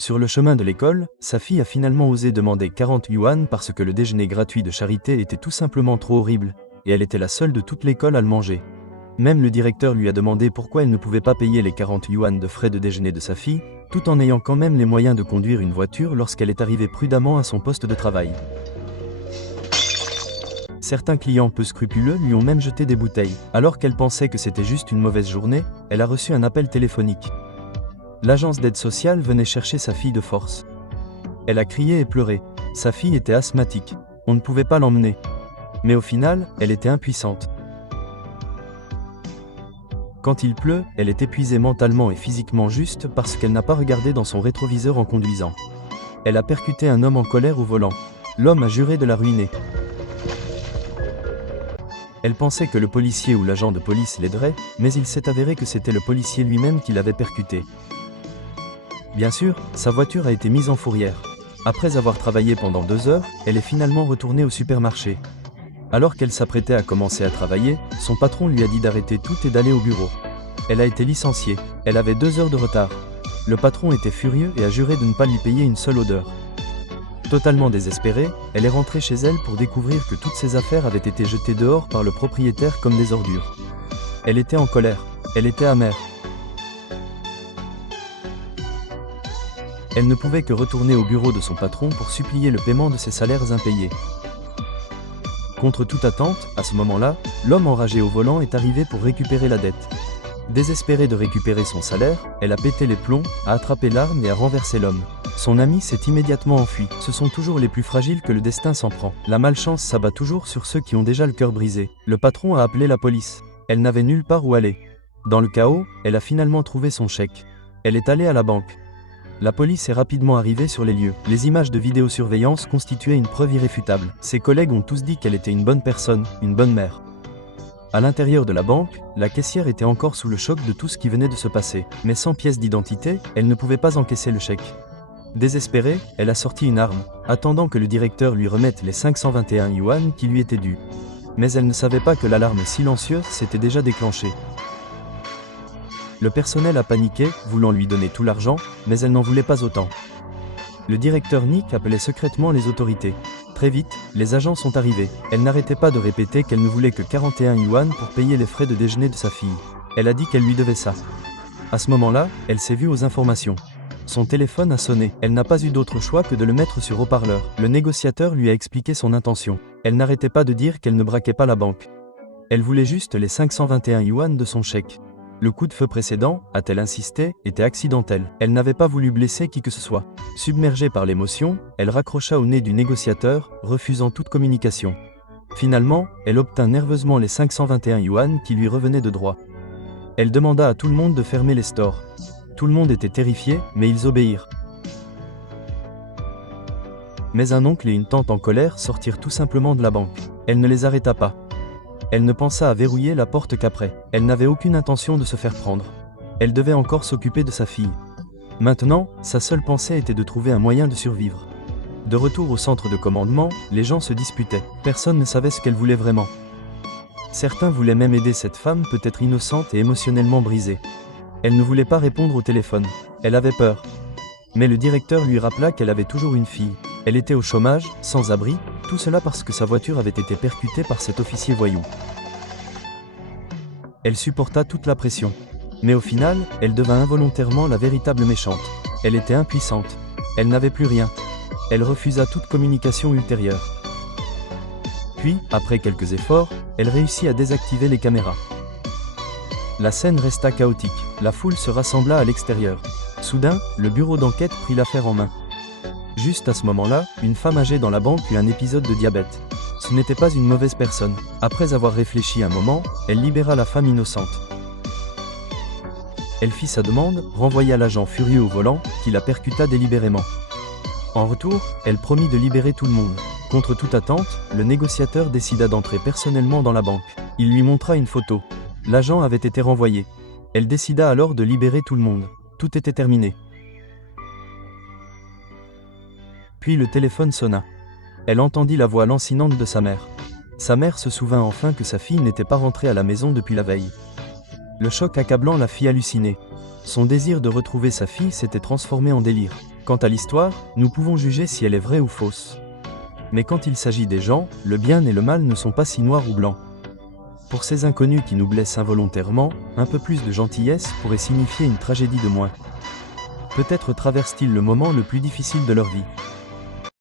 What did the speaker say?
Sur le chemin de l'école, sa fille a finalement osé demander 40 yuan parce que le déjeuner gratuit de charité était tout simplement trop horrible, et elle était la seule de toute l'école à le manger. Même le directeur lui a demandé pourquoi elle ne pouvait pas payer les 40 yuan de frais de déjeuner de sa fille, tout en ayant quand même les moyens de conduire une voiture lorsqu'elle est arrivée prudemment à son poste de travail. Certains clients peu scrupuleux lui ont même jeté des bouteilles. Alors qu'elle pensait que c'était juste une mauvaise journée, elle a reçu un appel téléphonique. L'agence d'aide sociale venait chercher sa fille de force. Elle a crié et pleuré. Sa fille était asthmatique. On ne pouvait pas l'emmener. Mais au final, elle était impuissante. Quand il pleut, elle est épuisée mentalement et physiquement juste parce qu'elle n'a pas regardé dans son rétroviseur en conduisant. Elle a percuté un homme en colère au volant. L'homme a juré de la ruiner. Elle pensait que le policier ou l'agent de police l'aiderait, mais il s'est avéré que c'était le policier lui-même qui l'avait percuté. Bien sûr, sa voiture a été mise en fourrière. Après avoir travaillé pendant 2 heures, elle est finalement retournée au supermarché. Alors qu'elle s'apprêtait à commencer à travailler, son patron lui a dit d'arrêter tout et d'aller au bureau. Elle a été licenciée. Elle avait 2 heures de retard. Le patron était furieux et a juré de ne pas lui payer une seule odeur. Totalement désespérée, elle est rentrée chez elle pour découvrir que toutes ses affaires avaient été jetées dehors par le propriétaire comme des ordures. Elle était en colère. Elle était amère. Elle ne pouvait que retourner au bureau de son patron pour supplier le paiement de ses salaires impayés. Contre toute attente, à ce moment-là, l'homme enragé au volant est arrivé pour récupérer la dette. Désespérée de récupérer son salaire, elle a pété les plombs, a attrapé l'arme et a renversé l'homme. Son ami s'est immédiatement enfui. Ce sont toujours les plus fragiles que le destin s'en prend. La malchance s'abat toujours sur ceux qui ont déjà le cœur brisé. Le patron a appelé la police. Elle n'avait nulle part où aller. Dans le chaos, elle a finalement trouvé son chèque. Elle est allée à la banque. La police est rapidement arrivée sur les lieux. Les images de vidéosurveillance constituaient une preuve irréfutable. Ses collègues ont tous dit qu'elle était une bonne personne, une bonne mère. À l'intérieur de la banque, la caissière était encore sous le choc de tout ce qui venait de se passer. Mais sans pièce d'identité, elle ne pouvait pas encaisser le chèque. Désespérée, elle a sorti une arme, attendant que le directeur lui remette les 521 yuan qui lui étaient dus. Mais elle ne savait pas que l'alarme silencieuse s'était déjà déclenchée. Le personnel a paniqué, voulant lui donner tout l'argent, mais elle n'en voulait pas autant. Le directeur Nick appelait secrètement les autorités. Très vite, les agents sont arrivés. Elle n'arrêtait pas de répéter qu'elle ne voulait que 41 yuan pour payer les frais de déjeuner de sa fille. Elle a dit qu'elle lui devait ça. À ce moment-là, elle s'est vue aux informations. Son téléphone a sonné. Elle n'a pas eu d'autre choix que de le mettre sur haut-parleur. Le négociateur lui a expliqué son intention. Elle n'arrêtait pas de dire qu'elle ne braquait pas la banque. Elle voulait juste les 521 yuan de son chèque. Le coup de feu précédent, a-t-elle insisté, était accidentel. Elle n'avait pas voulu blesser qui que ce soit. Submergée par l'émotion, elle raccrocha au nez du négociateur, refusant toute communication. Finalement, elle obtint nerveusement les 521 yuan qui lui revenaient de droit. Elle demanda à tout le monde de fermer les stores. Tout le monde était terrifié, mais ils obéirent. Mais un oncle et une tante en colère sortirent tout simplement de la banque. Elle ne les arrêta pas. Elle ne pensa à verrouiller la porte qu'après. Elle n'avait aucune intention de se faire prendre. Elle devait encore s'occuper de sa fille. Maintenant, sa seule pensée était de trouver un moyen de survivre. De retour au centre de commandement, les gens se disputaient. Personne ne savait ce qu'elle voulait vraiment. Certains voulaient même aider cette femme peut-être innocente et émotionnellement brisée. Elle ne voulait pas répondre au téléphone. Elle avait peur. Mais le directeur lui rappela qu'elle avait toujours une fille. Elle était au chômage, sans abri, tout cela parce que sa voiture avait été percutée par cet officier voyou. Elle supporta toute la pression. Mais au final, elle devint involontairement la véritable méchante. Elle était impuissante. Elle n'avait plus rien. Elle refusa toute communication ultérieure. Puis, après quelques efforts, elle réussit à désactiver les caméras. La scène resta chaotique. La foule se rassembla à l'extérieur. Soudain, le bureau d'enquête prit l'affaire en main. Juste à ce moment-là, une femme âgée dans la banque eut un épisode de diabète. Ce n'était pas une mauvaise personne. Après avoir réfléchi un moment, elle libéra la femme innocente. Elle fit sa demande, renvoya l'agent furieux au volant, qui la percuta délibérément. En retour, elle promit de libérer tout le monde. Contre toute attente, le négociateur décida d'entrer personnellement dans la banque. Il lui montra une photo. L'agent avait été renvoyé. Elle décida alors de libérer tout le monde. Tout était terminé. Puis le téléphone sonna. Elle entendit la voix lancinante de sa mère. Sa mère se souvint enfin que sa fille n'était pas rentrée à la maison depuis la veille. Le choc accablant la fit halluciner. Son désir de retrouver sa fille s'était transformé en délire. Quant à l'histoire, nous pouvons juger si elle est vraie ou fausse. Mais quand il s'agit des gens, le bien et le mal ne sont pas si noirs ou blancs. Pour ces inconnus qui nous blessent involontairement, un peu plus de gentillesse pourrait signifier une tragédie de moins. Peut-être traversent-ils le moment le plus difficile de leur vie.